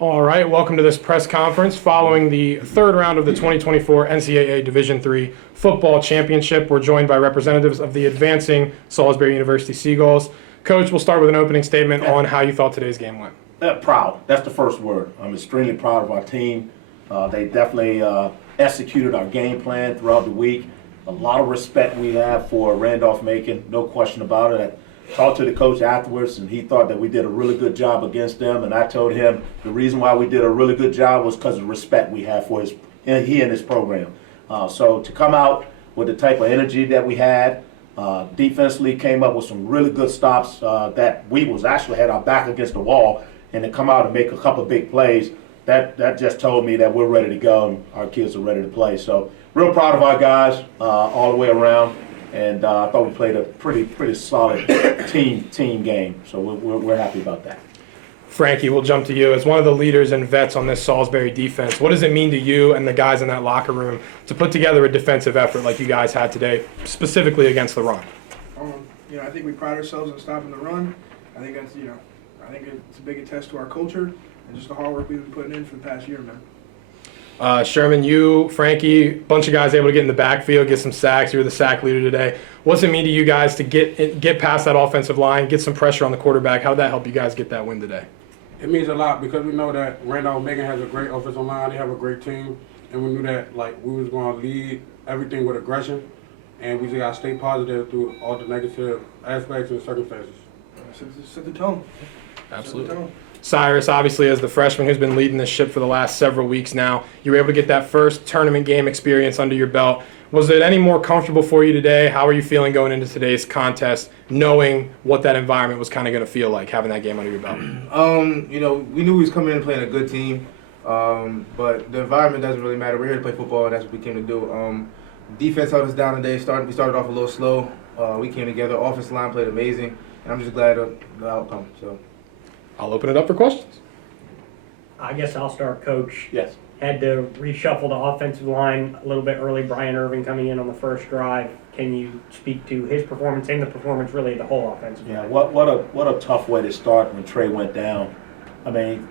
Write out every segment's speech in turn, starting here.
All right, welcome to this press conference following the third round of the 2024 NCAA Division III Football Championship. We're joined by representatives of the advancing Salisbury University Sea Gulls. Coach, we'll start with an opening statement on how you thought today's game went. Proud. That's the first word. I'm extremely proud of our team. They definitely executed our game plan throughout the week. A lot of respect we have for Randolph-Macon, no question about it. I talked to the coach afterwards, and he thought that we did a really good job against them. And I told him the reason why we did a really good job was because of the respect we have for he and his program. So to come out with the type of energy that we had, defensively came up with some really good stops that we was actually had our back against the wall, and to come out and make a couple of big plays, that just told me that we're ready to go and our kids are ready to play. So real proud of our guys all the way around, and I thought we played a pretty solid team game. So we're happy about that. Frankie, we'll jump to you. As one of the leaders and vets on this Salisbury defense, what does it mean to you and the guys in that locker room to put together a defensive effort like you guys had today, specifically against the run? I think we pride ourselves on stopping the run. I think that's, I think it's a big attest to our culture and just the hard work we've been putting in for the past year, man. Sherman, you, Frankie, bunch of guys able to get in the backfield, get some sacks. You were the sack leader today. What's it mean to you guys to get past that offensive line, get some pressure on the quarterback? How did that help you guys get that win today? It means a lot because we know that Randolph-Macon has a great offensive line. They have a great team, and we knew that we was going to lead everything with aggression, and we just got to stay positive through all the negative aspects and circumstances. Set the tone. Absolutely. SyRus, obviously, as the freshman who's been leading this ship for the last several weeks now, you were able to get that first tournament game experience under your belt. Was it any more comfortable for you today? How are you feeling going into today's contest, knowing what that environment was kind of going to feel like, having that game under your belt? We knew we was coming in and playing a good team, but the environment doesn't really matter. We're here to play football, and that's what we came to do. Defense held us down today. We started off a little slow. We came together. Offensive line played amazing, and I'm just glad of the outcome. So, I'll open it up for questions. I guess I'll start, Coach. Yes. Had to reshuffle the offensive line a little bit early. Brian Irving coming in on the first drive. Can you speak to his performance and the performance really of the whole offensive line? Yeah, what a tough way to start when Trey went down. I mean,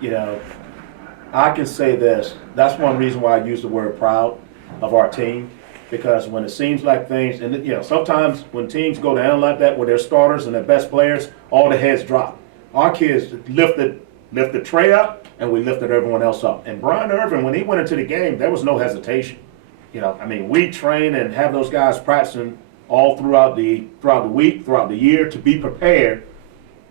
I can say this. That's one reason why I use the word proud of our team, because when it seems like things, and sometimes when teams go down like that with their starters and their best players, all the heads drop. Our kids lifted Trey up, and we lifted everyone else up. And Brian Irvin, when he went into the game, there was no hesitation. We train and have those guys practicing all throughout the week, throughout the year, to be prepared.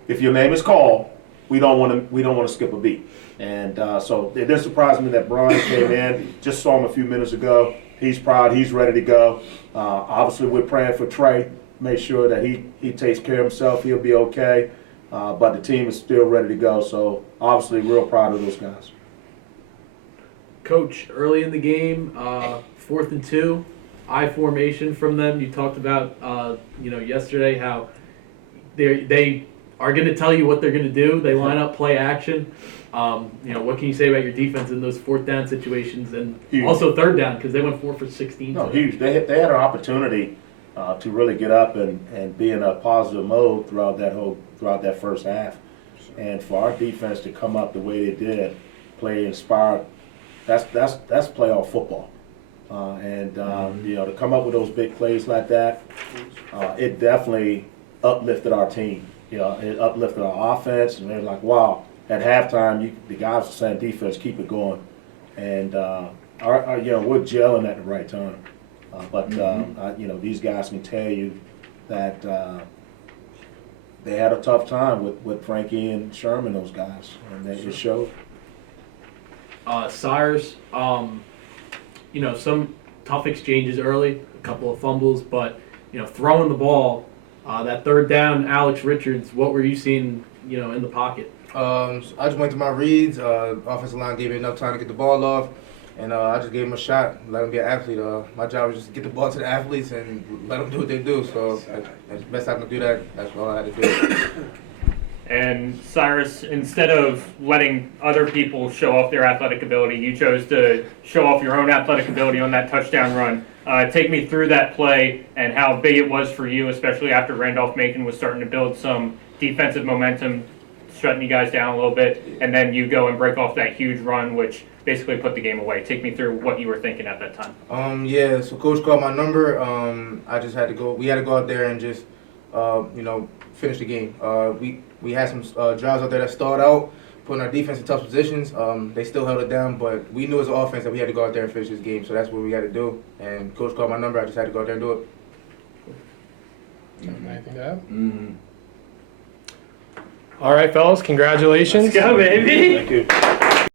If your name is called, we don't want to skip a beat. And so it didn't surprise me that Brian came in. Just saw him a few minutes ago. He's proud. He's ready to go. Obviously, we're praying for Trey. Make sure that he takes care of himself. He'll be okay. But the team is still ready to go. So obviously, real proud of those guys. Coach, early in the game, 4th and 2, I formation from them. You talked about, yesterday how they are going to tell you what they're going to do. They line up, play action. What can you say about your defense in those 4th down situations and Huge. Also 3rd down because they went 4 for 16. No, huge. They had an opportunity to really get up and be in a positive mode throughout that first half, and for our defense to come up the way they did, play inspired. That's playoff football, to come up with those big plays like that, it definitely uplifted our team. It uplifted our offense, and they're like, wow. At halftime, the guys were saying, defense, keep it going, and we're gelling at the right time. But these guys can tell you that they had a tough time with Frankie and Sherman, those guys, and it showed. SyRus, some tough exchanges early, a couple of fumbles, but throwing the ball, that 3rd down, Alex Richards. What were you seeing, in the pocket? I just went through my reads. Offensive line gave me enough time to get the ball off, and I just gave him a shot, let him be an athlete. My job was just to get the ball to the athletes and let them do what they do. So as best I can do that, that's all I had to do. And SyRus, instead of letting other people show off their athletic ability, you chose to show off your own athletic ability on that touchdown run. Take me through that play and how big it was for you, especially after Randolph-Macon was starting to build some defensive momentum, shutting you guys down a little bit, and then you go and break off that huge run, which basically put the game away. Take me through what you were thinking at that time. Yeah, so coach called my number. I just had to go. We had to go out there and just, finish the game. We had some drives out there that stalled out, putting our defense in tough positions. They still held it down, but we knew as an offense that we had to go out there and finish this game. So that's what we had to do. And coach called my number. I just had to go out there and do it. Anything to add? Mm-hmm. All right, fellas, congratulations. Let's go, baby. Thank you.